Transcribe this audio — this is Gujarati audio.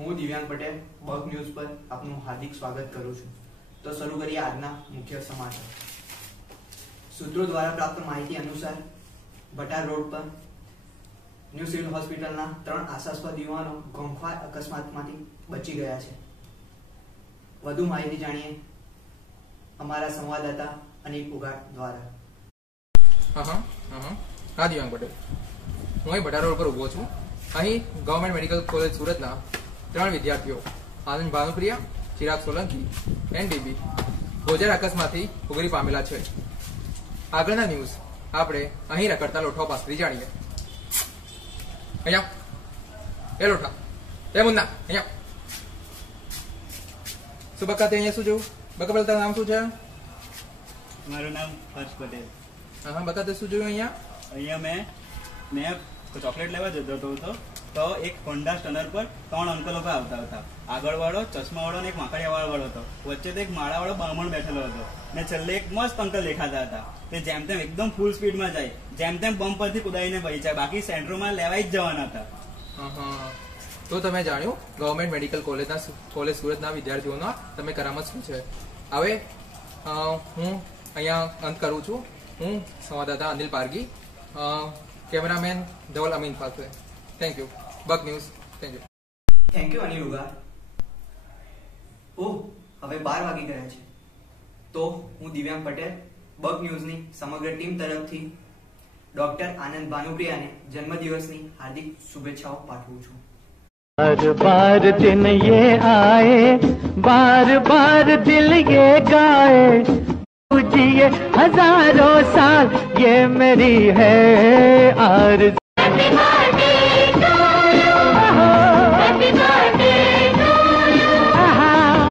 હું દિવ્યાંગ પટેલ બગ ન્યૂઝ પર આપનું હાર્દિક સ્વાગત કરું છું। તો શરૂ કરીએ આજના મુખ્ય સમાચાર। સૂત્રો દ્વારા પ્રાપ્ત માહિતી અનુસાર ભટાર રોડ પર ન્યૂ સિવિલ હોસ્પિટલના 3 આશાસ્પદ યુવાનો ગોંખવાર અકસ્માતમાંથી બચી ગયા છે। વધુ માહિતી જાણીએ અમારા સંવાદદાતા અનિલ ઉગાટ દ્વારા। હા દિવ્યાંગ પટેલ, હું અહીં ભટાર રોડ પર ઉભો છું। અહીં ગવર્મેન્ટ મેડિકલ કોલેજ સુરતના 3 વિદ્યાર્થીઓ આનંદ ભાનુપ્રિયા, ચિરાગ સોલંકી એનડીબી ગોઝાર અકસ્માતથી ઉગરી પામેલા છે। આગળના ન્યૂઝ આપણે અહીં રખડતા લોઠાઓ પાસેથી જાણીએ। અહીંયા એ લોઠા, એ મુન્ના, અહીંયા શું બકા તે અહીંયા શું જોયું? બકા બોલ, તારું નામ શું છે? મારું નામ હર્ષ પટેલ। હા બકા તે શું જોયું અહીંયા? અહીંયા મેં ચોકલેટ લેવા જતો હતો તો એક હોન્ડા સ્ટનર પર 3 અંકલ લોકો આવતા હતા। આગળ વાળો ચશ્મા વાળો ને એક માકડિયા વાળો હતો, વચ્ચે તો એક માળા વાળો બામણ બેઠેલો હતો ને છેલ્લે એક મસ્ત અંકલ દેખાતા હતા। તે જેમ તેમ એકદમ ફૂલ સ્પીડમાં જાય, જેમ તેમ બમ્પ પરથી કુદાઈને વહી જાય, બાકી સેન્ટ્રોમાં લેવાઈ જ જવાના હતા। તો તમે જાણ્યું ગવર્મેન્ટ મેડિકલ કોલેજ સુરતના વિદ્યાર્થીઓના તમે કરામત શું છે। હવે હું અહીંયા અંત કરું છું। હું સંવાદદાતા અનિલ પારગી, કેમેરામેન ધવલ અમીન પાસે। Thank you big news. Thank you Anil Ugat. ઓહ, હવે 12 વાગી ગયા છે। તો હું દિવ્યાંગ પટેલ બગ ન્યૂઝની સમગ્ર ટીમ તરફથી ડોક્ટર આનંદ ભાનુપ્રિયાને જન્મદિવસની હાર્દિક શુભેચ્છાઓ પાઠવું છું। बार बार दिन ये आए, बार बार दिल ये गाए, जिए हजारों साल ये मेरी है आरज़ू।